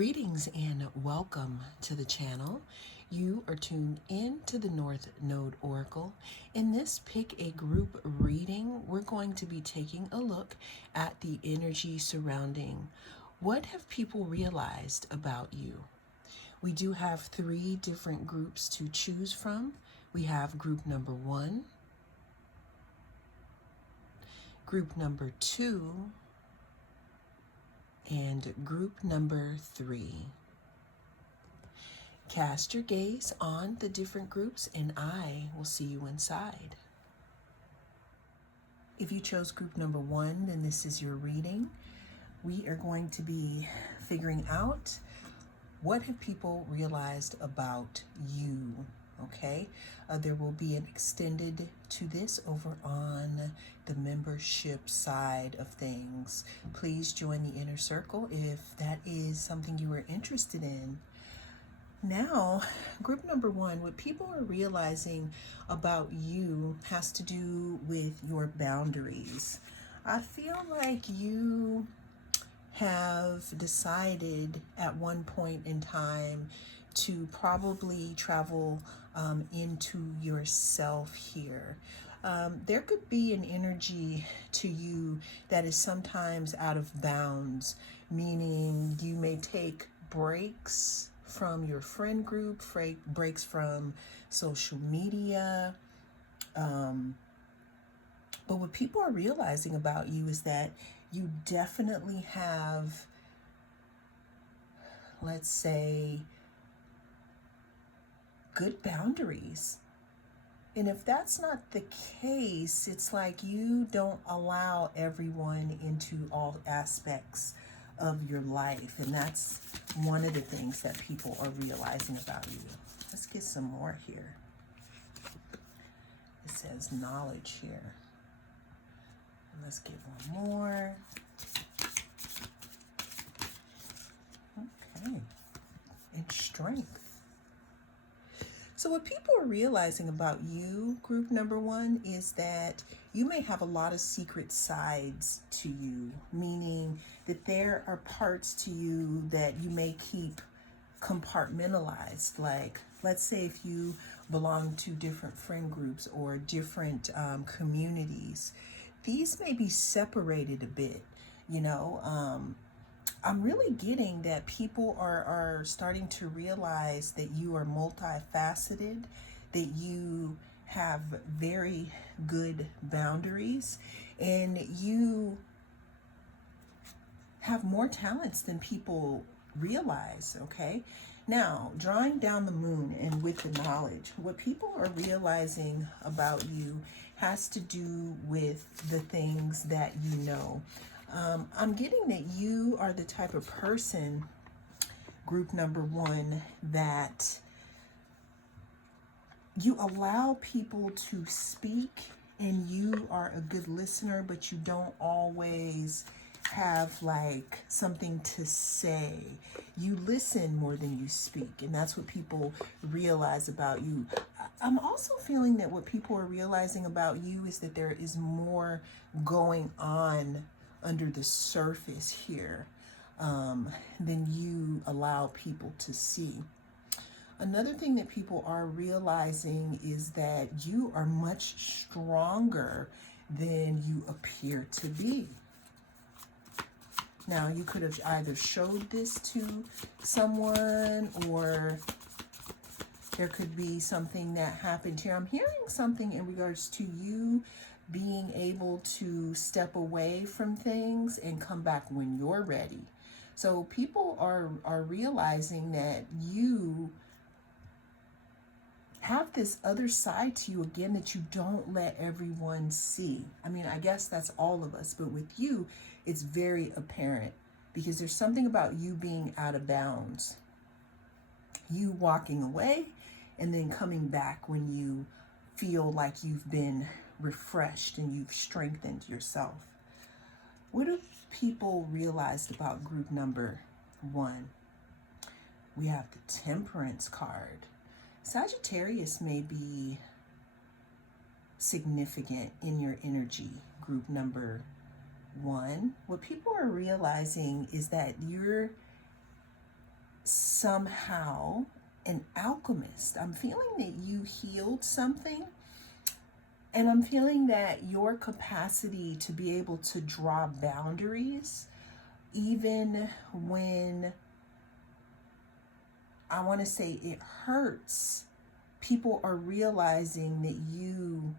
Greetings and welcome to the channel. You are tuned in to the North Node Oracle. In this Pick a Group reading, we're going to be taking a look at the energy surrounding what have people realized about you. We do have 3 different groups to choose from. We have group number 1, group number 2, and group number 3. Cast your gaze on the different groups and I will see you inside. If you chose group number 1, then this is your reading. We are going to be figuring out what have people realized about you, okay? There will be an extended to this over on the membership side of things. Please join the inner circle if that is something you are interested in. Now, group number 1, what people are realizing about you has to do with your boundaries. I feel like you have decided at one point in time to probably travel into yourself here. There could be an energy to you that is sometimes out of bounds, meaning you may take breaks from your friend group, breaks from social media. But what people are realizing about you is that you definitely have, let's say, good boundaries. And if that's not the case, it's like you don't allow everyone into all aspects of your life. And that's one of the things that people are realizing about you. Let's get some more here. It says knowledge here. Let's get one more. Okay. And strength. So what people are realizing about you, group number 1, is that you may have a lot of secret sides to you, meaning that there are parts to you that you may keep compartmentalized. Like, let's say if you belong to different friend groups or different communities, these may be separated a bit, you know. I'm really getting that people are starting to realize that you are multifaceted, that you have very good boundaries, and you have more talents than people realize, okay? Now, drawing down the moon and with the knowledge, what people are realizing about you has to do with the things that you know. I'm getting that you are the type of person, group number 1, that you allow people to speak and you are a good listener, but you don't always have like something to say. You listen more than you speak, and that's what people realize about you. I'm also feeling that what people are realizing about you is that there is more going on under the surface here than you allow people to see. Another thing that people are realizing is that you are much stronger than you appear to be. Now, you could have either showed this to someone, or there could be something that happened here. I'm hearing something in regards to you being able to step away from things and come back when you're ready. So people are realizing that you have this other side to you again that you don't let everyone see. I mean, I guess that's all of us, but with you, it's very apparent because there's something about you being out of bounds. You walking away and then coming back when you feel like you've been refreshed and you've strengthened yourself. What have people realized about group number 1? We have the Temperance card. Sagittarius may be significant in your energy, group number 1. What people are realizing is that you're somehow an alchemist. I'm feeling that you healed something, and I'm feeling that your capacity to be able to draw boundaries, even when, I want to say, it hurts, people are realizing that you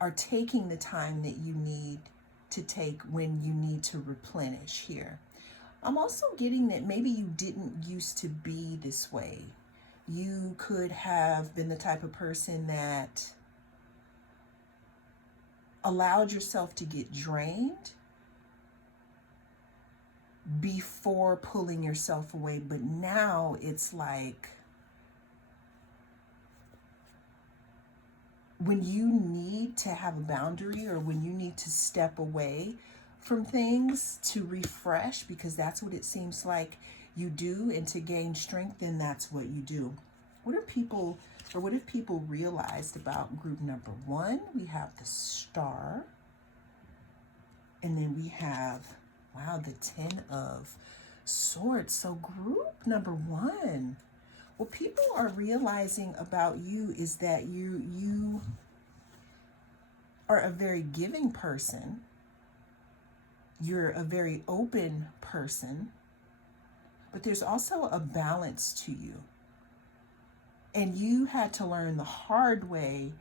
are taking the time that you need to take when you need to replenish here. I'm also getting that maybe you didn't used to be this way. You could have been the type of person that allowed yourself to get drained before pulling yourself away. But now it's like when you need to have a boundary, or when you need to step away from things to refresh, because that's what it seems like you do, and to gain strength, then that's what you do. What have people realized about group number one? We have the Star, and then we have, wow, the Ten of Swords. So group number one, what people are realizing about you is that you are a very giving person. You're a very open person, but there's also a balance to you. And you had to learn the hard way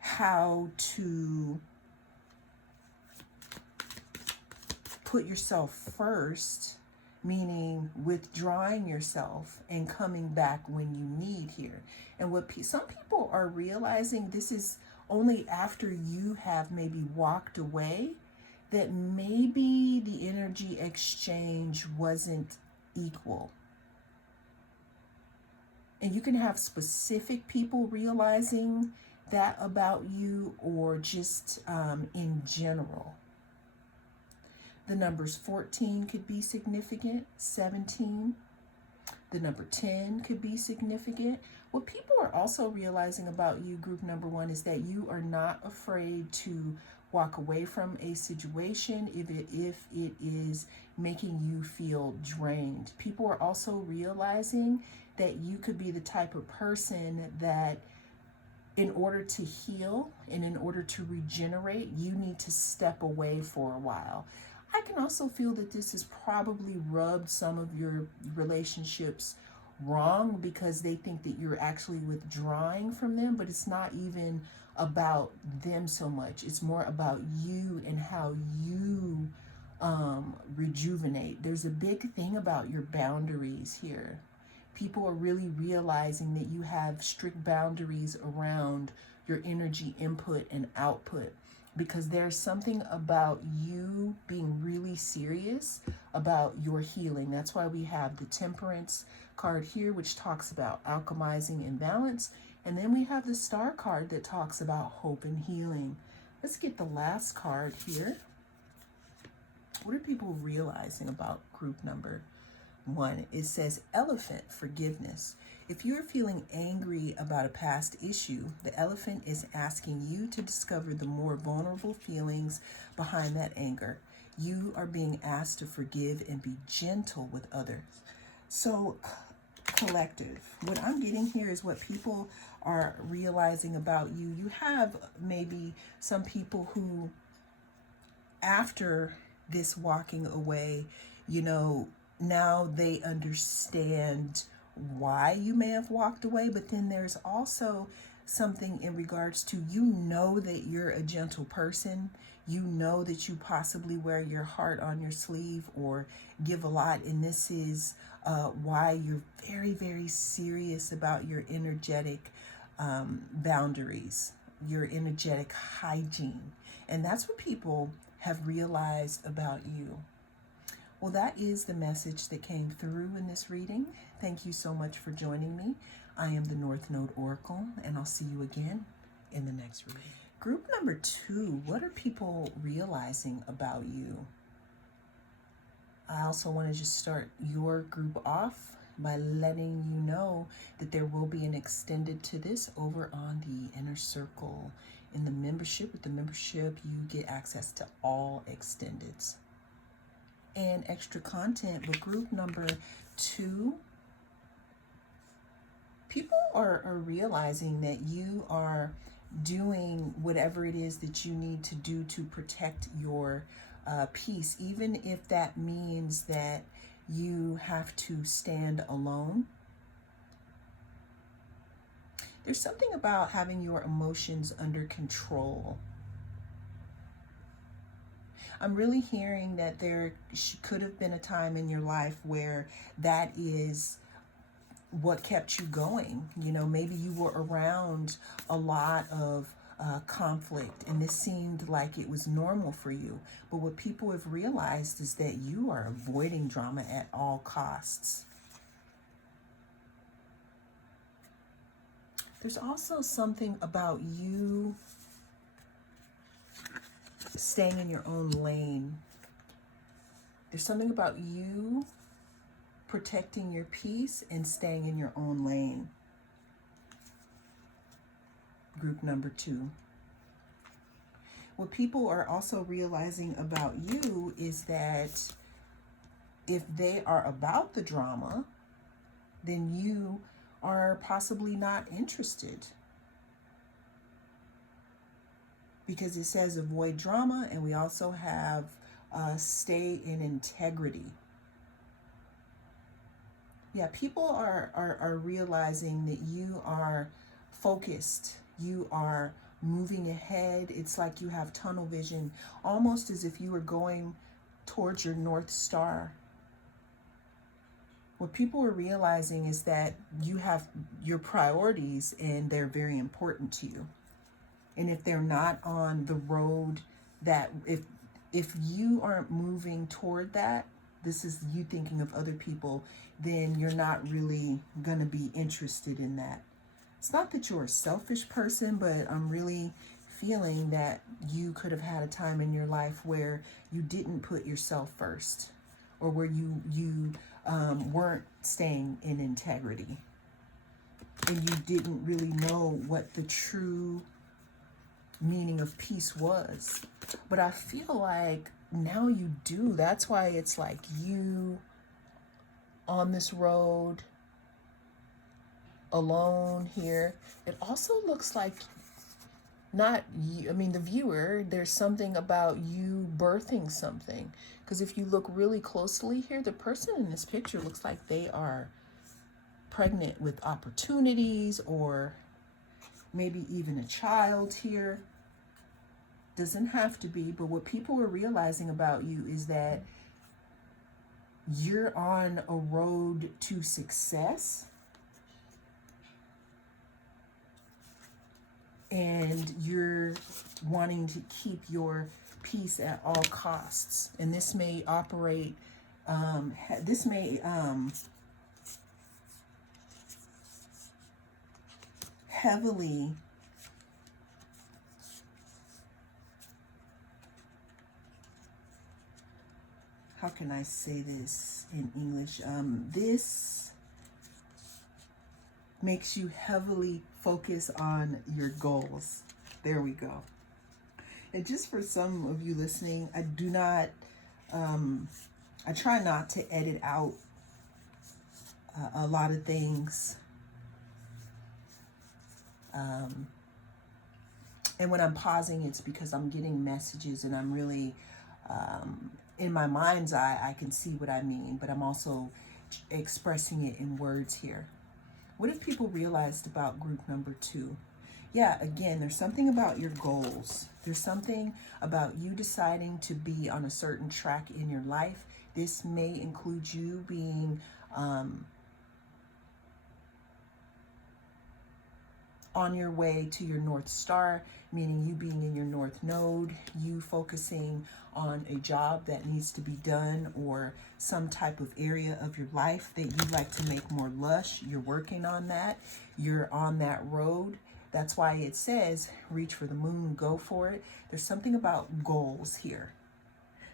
how to put yourself first, meaning withdrawing yourself and coming back when you need here. And what some people are realizing, this is only after you have maybe walked away, that maybe the energy exchange wasn't equal. And you can have specific people realizing that about you, or just in general. The numbers 14 could be significant, 17. The number 10 could be significant. What people are also realizing about you, group number one, is that you are not afraid to walk away from a situation if it is making you feel drained. People are also realizing that you could be the type of person that, in order to heal and in order to regenerate, you need to step away for a while. I can also feel that this has probably rubbed some of your relationships wrong, because they think that you're actually withdrawing from them, but it's not even about them so much. It's more about you and how you rejuvenate. There's a big thing about your boundaries here. People are really realizing that you have strict boundaries around your energy input and output, because there's something about you being really serious about your healing. That's why we have the Temperance card here, which talks about alchemizing and balance. And then we have the Star card that talks about hope and healing. Let's get the last card here. What are people realizing about group number one? It says Elephant, forgiveness. If you're feeling angry about a past issue, the Elephant is asking you to discover the more vulnerable feelings behind that anger. You are being asked to forgive and be gentle with others. So, collective, what I'm getting here is what people are realizing about you. You have maybe some people who, after this walking away, now they understand why you may have walked away. But then there's also something in regards to, that you're a gentle person. That you possibly wear your heart on your sleeve or give a lot. And this is why you're very, very serious about your energetic boundaries, your energetic hygiene. And that's what people have realized about you. Well, that is the message that came through in this reading. Thank you so much for joining me. I am the North Node Oracle, and I'll see you again in the next reading. Group number two, what are people realizing about you? I also want to just start your group off by letting you know that there will be an extended to this over on the Inner Circle. In the membership, with the membership, you get access to all extendeds. and extra content. But group number 2, people are realizing that you are doing whatever it is that you need to do to protect your peace, even if that means that you have to stand alone. There's something about having your emotions under control. I'm really hearing that there could have been a time in your life where that is what kept you going. You know, maybe you were around a lot of conflict and this seemed like it was normal for you. But what people have realized is that you are avoiding drama at all costs. There's also something about you staying in your own lane. There's something about you protecting your peace and staying in your own lane. Group number 2. What people are also realizing about you is that if they are about the drama, then you are possibly not interested. Because it says avoid drama, and we also have stay in integrity. Yeah, people are realizing that you are focused. You are moving ahead. It's like you have tunnel vision, almost as if you were going towards your North Star. What people are realizing is that you have your priorities and they're very important to you. And if they're not on the road that, if you aren't moving toward that, this is you thinking of other people, then you're not really going to be interested in that. It's not that you're a selfish person, but I'm really feeling that you could have had a time in your life where you didn't put yourself first, or where you weren't staying in integrity, and you didn't really know what the true meaning of peace was. But I feel like now you do. That's why it's like you on this road alone here. It also looks like not you, I mean the viewer, there's something about you birthing something. Because if you look really closely here, the person in this picture looks like they are pregnant with opportunities, or maybe even a child here. Doesn't have to be, but what people are realizing about you is that you're on a road to success, and you're wanting to keep your peace at all costs. And this may operate, heavily how can I say this in English? This makes you heavily focus on your goals. There we go. And just for some of you listening, I do not, I try not to edit out a lot of things. And when I'm pausing, it's because I'm getting messages and I'm really, in my mind's eye, I can see what I mean, but I'm also expressing it in words here. What have people realized about group number 2? Yeah, again, there's something about your goals. There's something about you deciding to be on a certain track in your life. This may include you being on your way to your North Star, meaning you being in your North Node, you focusing on a job that needs to be done, or some type of area of your life that you'd like to make more lush. You're working on that. You're on that road. That's why it says, reach for the moon, go for it. There's something about goals here.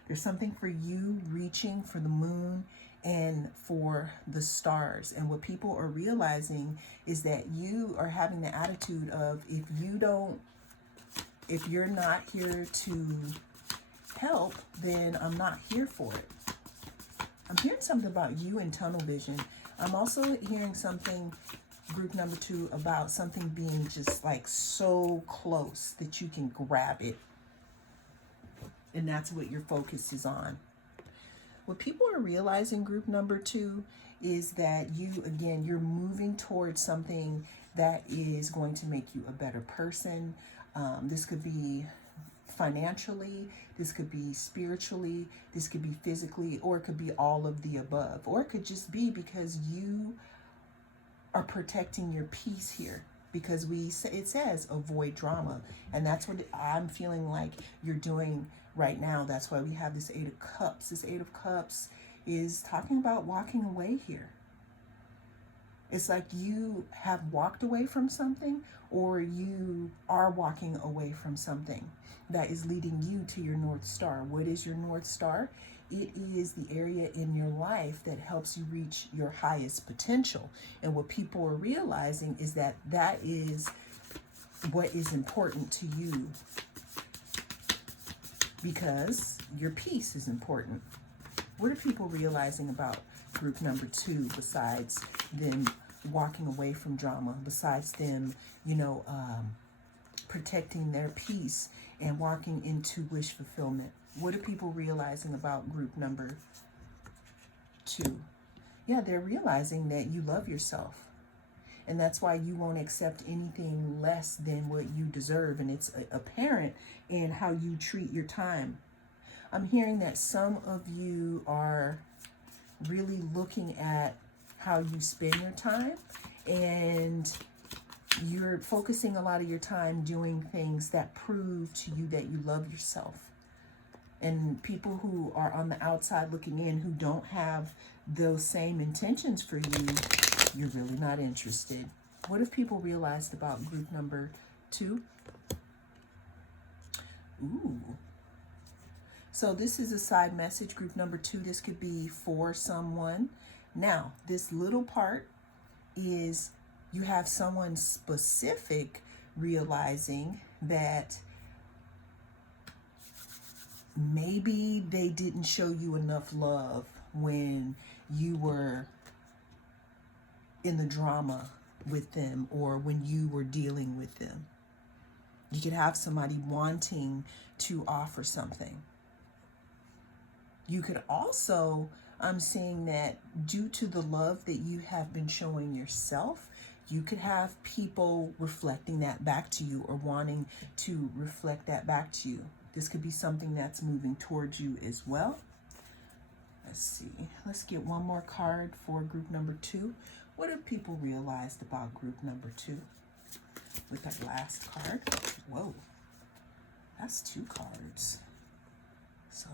There's something for you reaching for the moon and for the stars. And what people are realizing is that you are having the attitude of, if you're not here to help, then I'm not here for it. I'm hearing something about you in tunnel vision. I'm also hearing something, group number 2, about something being just like so close that you can grab it. And that's what your focus is on. What people are realizing, group number 2, is that you, again, you're moving towards something that is going to make you a better person. This could be financially, this could be spiritually, this could be physically, or it could be all of the above. Or it could just be because you are protecting your peace here. Because it says avoid drama. And that's what I'm feeling like you're doing right now. That's why we have this 8 of Cups. This 8 of Cups is talking about walking away here. It's like you have walked away from something, or you are walking away from something that is leading you to your North Star. What is your North Star? It is the area in your life that helps you reach your highest potential. And what people are realizing is that that is what is important to you, because your peace is important. What are people realizing about group number 2 besides them walking away from drama, besides them, protecting their peace and walking into wish fulfillment? What are people realizing about group number 2? Yeah, they're realizing that you love yourself. And that's why you won't accept anything less than what you deserve. And it's apparent in how you treat your time. I'm hearing that some of you are really looking at how you spend your time, and you're focusing a lot of your time doing things that prove to you that you love yourself. And people who are on the outside looking in, who don't have those same intentions for you, you're really not interested. What have people realized about group number 2? Ooh. So this is a side message, group number 2. This could be for someone. Now, this little part is you have someone specific realizing that maybe they didn't show you enough love when you were in the drama with them, or when you were dealing with them. You could have somebody wanting to offer something. You could also, I'm seeing that due to the love that you have been showing yourself, you could have people reflecting that back to you, or wanting to reflect that back to you. This could be something that's moving towards you as well. Let's see. Let's get one more card for group number 2. What have people realized about group number 2 with that last card? Whoa, that's 2 cards. So,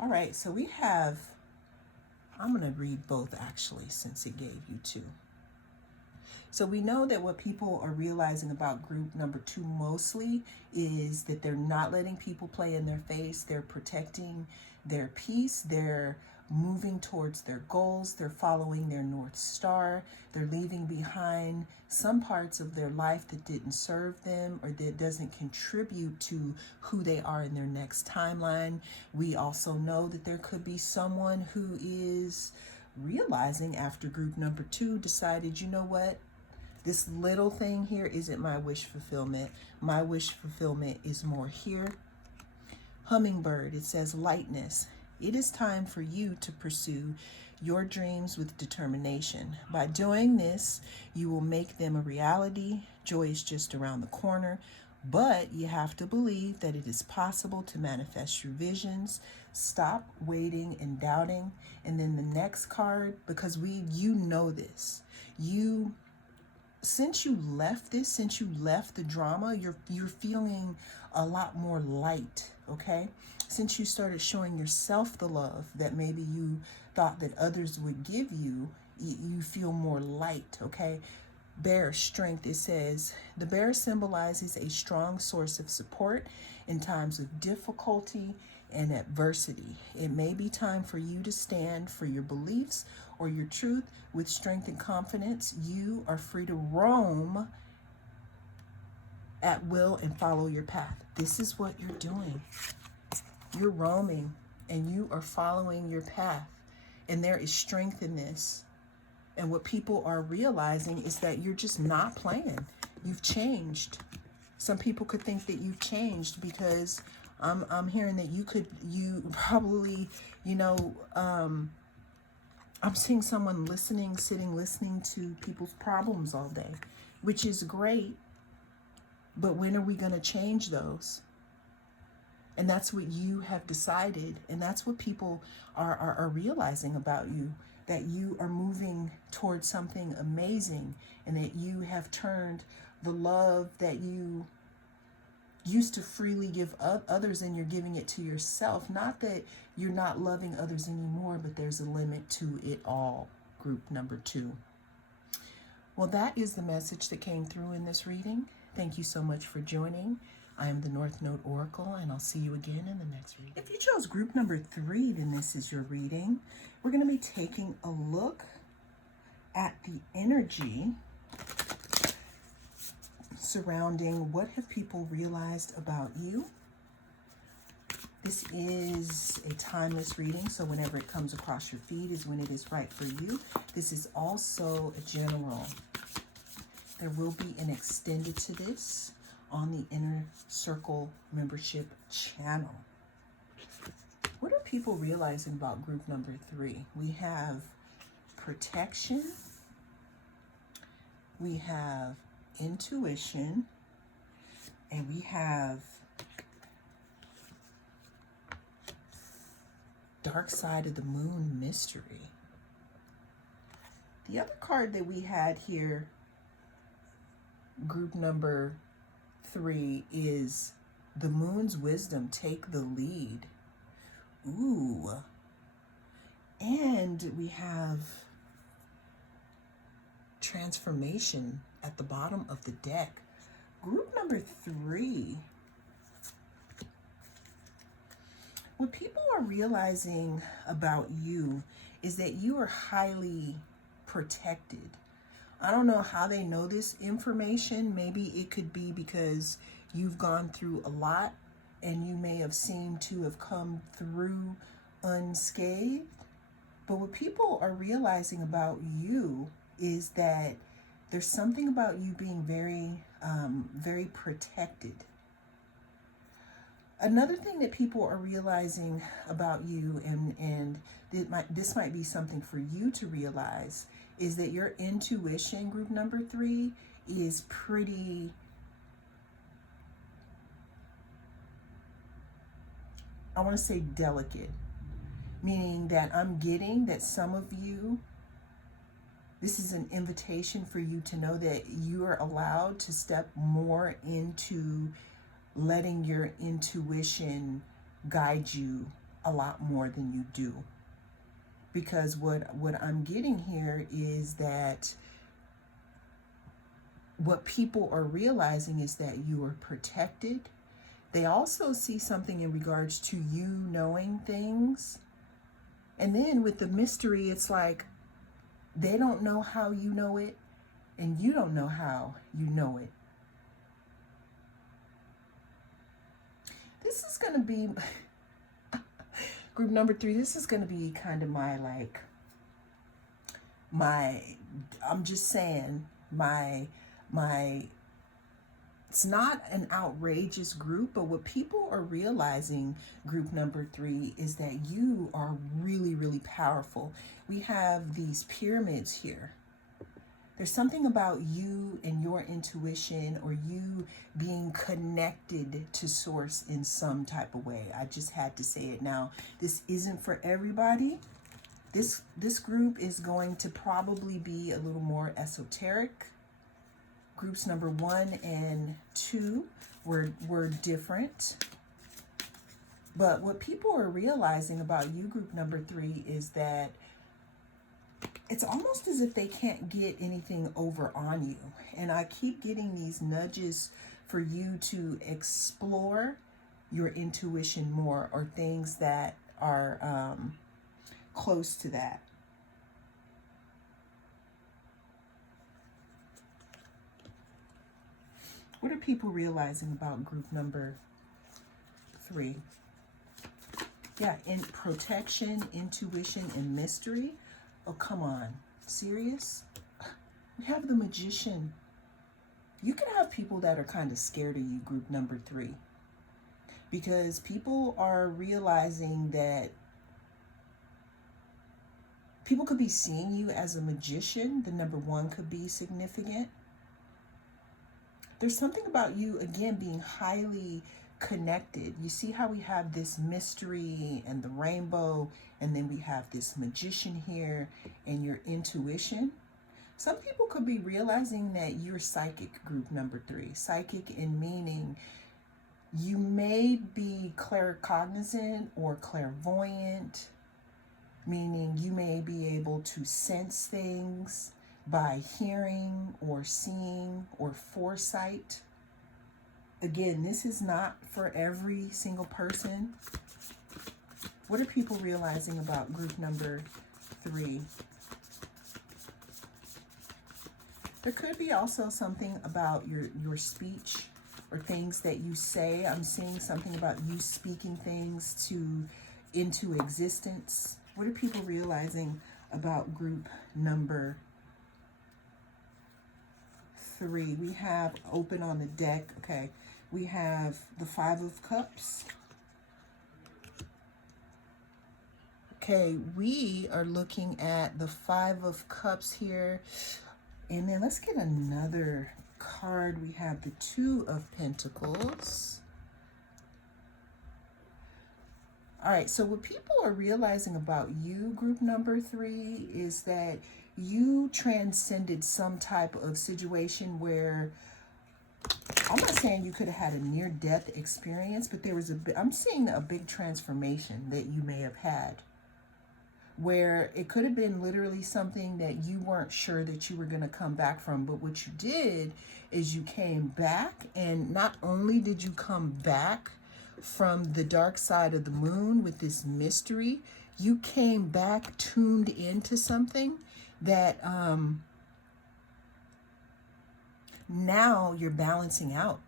all right, so we have, I'm going to read both actually, since it gave you 2. So we know that what people are realizing about group number 2 mostly is that they're not letting people play in their face. They're protecting their peace. They're moving towards their goals. They're following their North Star. They're leaving behind some parts of their life that didn't serve them, or that doesn't contribute to who they are in their next timeline. We also know that there could be someone who is realizing after group number 2 decided, you know what? This little thing here isn't my wish fulfillment. My wish fulfillment is more here. Hummingbird, it says lightness. It is time for you to pursue your dreams with determination. By doing this, you will make them a reality. Joy is just around the corner, but you have to believe that it is possible to manifest your visions. Stop waiting and doubting. And then the next card, because you know this, since you left the drama, you're feeling a lot more light, okay? Since you started showing yourself the love that maybe you thought that others would give you, you feel more light, okay? Bear, strength, it says, the bear symbolizes a strong source of support in times of difficulty and adversity. It may be time for you to stand for your beliefs or your truth with strength and confidence. You are free to roam at will and follow your path. This is what you're doing. You're roaming and you are following your path, and there is strength in this. And what people are realizing is that you're just not playing. You've changed. Some people could think that you've changed because I'm hearing that you probably, I'm seeing someone sitting listening to people's problems all day, which is great. But when are we going to change those? And that's what you have decided. And that's what people are realizing about you, that you are moving towards something amazing, and that you have turned the love that you used to freely give others, and you're giving it to yourself. Not that you're not loving others anymore, but there's a limit to it all. Group number 2. Well, that is the message that came through in this reading. Thank you so much for joining. I am the North Node Oracle, and I'll see you again in the next reading. If you chose group number 3, then this is your reading. We're going to be taking a look at the energy surrounding what have people realized about you. This is a timeless reading, so whenever it comes across your feed is when it is right for you. This is also a general. There will be an extended to this on the Inner Circle membership channel. What are people realizing about group number 3? We have protection. We have intuition. And we have dark side of the moon mystery. The other card that we had here, group number 3, is the moon's wisdom, take the lead. Ooh. And we have transformation at the bottom of the deck. Group number 3. What people are realizing about you is that you are highly protected. I don't know how they know this information. Maybe it could be because you've gone through a lot and you may have seemed to have come through unscathed. But what people are realizing about you is that there's something about you being very, very protected. Another thing that people are realizing about you, and this might be something for you to realize, is that your intuition, group number 3, is pretty, I want to say delicate, meaning that I'm getting that some of you, this is an invitation for you to know that you are allowed to step more into letting your intuition guide you a lot more than you do. Because what I'm getting here is that what people are realizing is that you are protected. They also see something in regards to you knowing things. And then with the mystery, it's like they don't know how you know it, and you don't know how you know it. This is going to be, group number 3, this is going to be kind of I'm just saying, it's not an outrageous group, but what people are realizing, group number 3, is that you are really, really powerful. We have these pyramids here. There's something about you and your intuition, or you being connected to source in some type of way. I just had to say it. Now, this isn't for everybody. This group is going to probably be a little more esoteric. Groups number 1 and 2 were different. But what people are realizing about you, group number 3, is that it's almost as if they can't get anything over on you. And I keep getting these nudges for you to explore your intuition more, or things that are close to that. What are people realizing about group number 3? Yeah, in protection, intuition, and mystery. Oh, come on. Serious? We have the Magician. You can have people that are kind of scared of you, group number 3. Because people are realizing that people could be seeing you as a magician. The number 1 could be significant. There's something about you, again, being highly connected. You see how we have this mystery and the rainbow, and then we have this magician here and your intuition. Some people could be realizing that you're psychic, group number 3. Psychic in meaning you may be claircognizant or clairvoyant, meaning you may be able to sense things by hearing or seeing or foresight. Again, this is not for every single person. What are people realizing about group number 3? There could be also something about your speech or things that you say. I'm seeing something about you speaking things into existence. What are people realizing about group number 3? We have open on the deck. Okay. We have the 5 of Cups. Okay, we are looking at the 5 of Cups here. And then let's get another card. We have the 2 of Pentacles. All right, so what people are realizing about you, group number 3, is that you transcended some type of situation where, I'm not saying you could have had a near-death experience, but there was I'm seeing a big transformation that you may have had, where it could have been literally something that you weren't sure that you were going to come back from. But what you did is you came back, and not only did you come back from the dark side of the moon with this mystery, you came back tuned into something that now you're balancing out.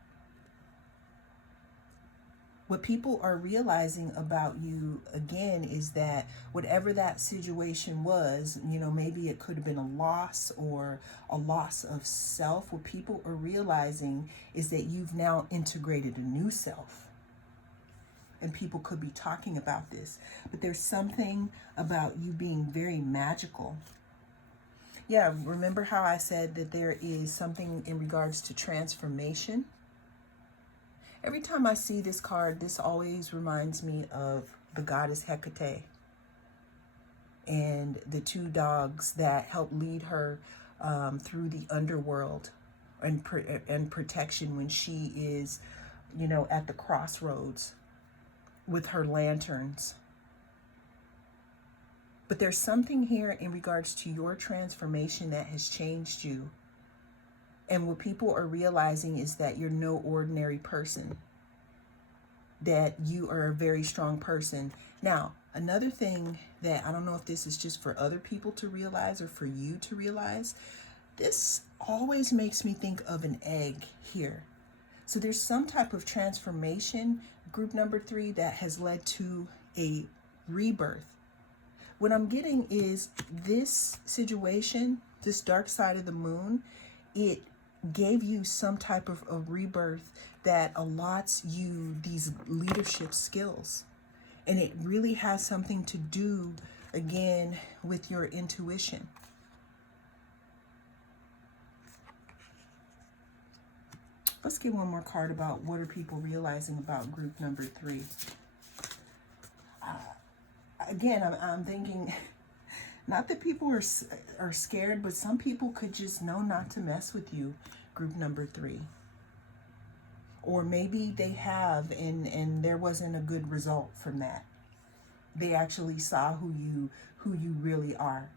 What people are realizing about you, again, is that whatever that situation was, maybe it could have been a loss or a loss of self. What people are realizing is that you've now integrated a new self. And people could be talking about this. But there's something about you being very magical. Yeah, remember how I said that there is something in regards to transformation? Every time I see this card, this always reminds me of the goddess Hecate and the 2 dogs that help lead her through the underworld and protection when she is, at the crossroads with her lanterns. But there's something here in regards to your transformation that has changed you. And what people are realizing is that you're no ordinary person, that you are a very strong person. Now, another thing that I don't know if this is just for other people to realize or for you to realize, this always makes me think of an egg here. So there's some type of transformation, group number 3, that has led to a rebirth. What I'm getting is this situation, this dark side of the moon, it gave you some type of a rebirth that allots you these leadership skills. And it really has something to do, again, with your intuition. Let's get one more card about what are people realizing about group number 3. Again, I'm thinking, not that people are scared, but some people could just know not to mess with you, group number 3. Or maybe they have, and there wasn't a good result from that. They actually saw who you really are.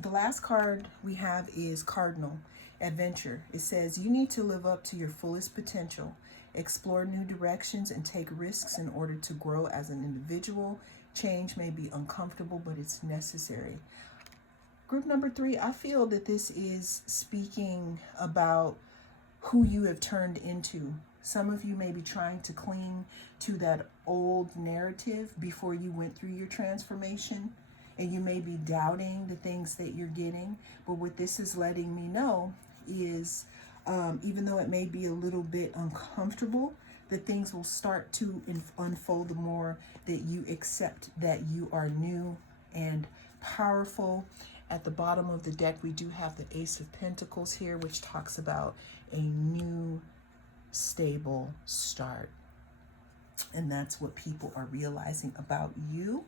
The last card we have is Cardinal Adventure. It says, you need to live up to your fullest potential, explore new directions, and take risks in order to grow as an individual. Change may be uncomfortable, but it's necessary. Group number 3, I feel that this is speaking about who you have turned into. Some of you may be trying to cling to that old narrative before you went through your transformation, and you may be doubting the things that you're getting. But what this is letting me know is, even though it may be a little bit uncomfortable, that things will start to unfold the more that you accept that you are new and powerful. At the bottom of the deck, we do have the Ace of Pentacles here, which talks about a new stable start. And that's what people are realizing about you.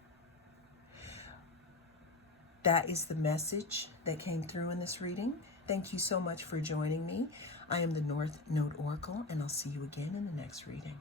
That is the message that came through in this reading. Thank you so much for joining me. I am the North Node Oracle, and I'll see you again in the next reading.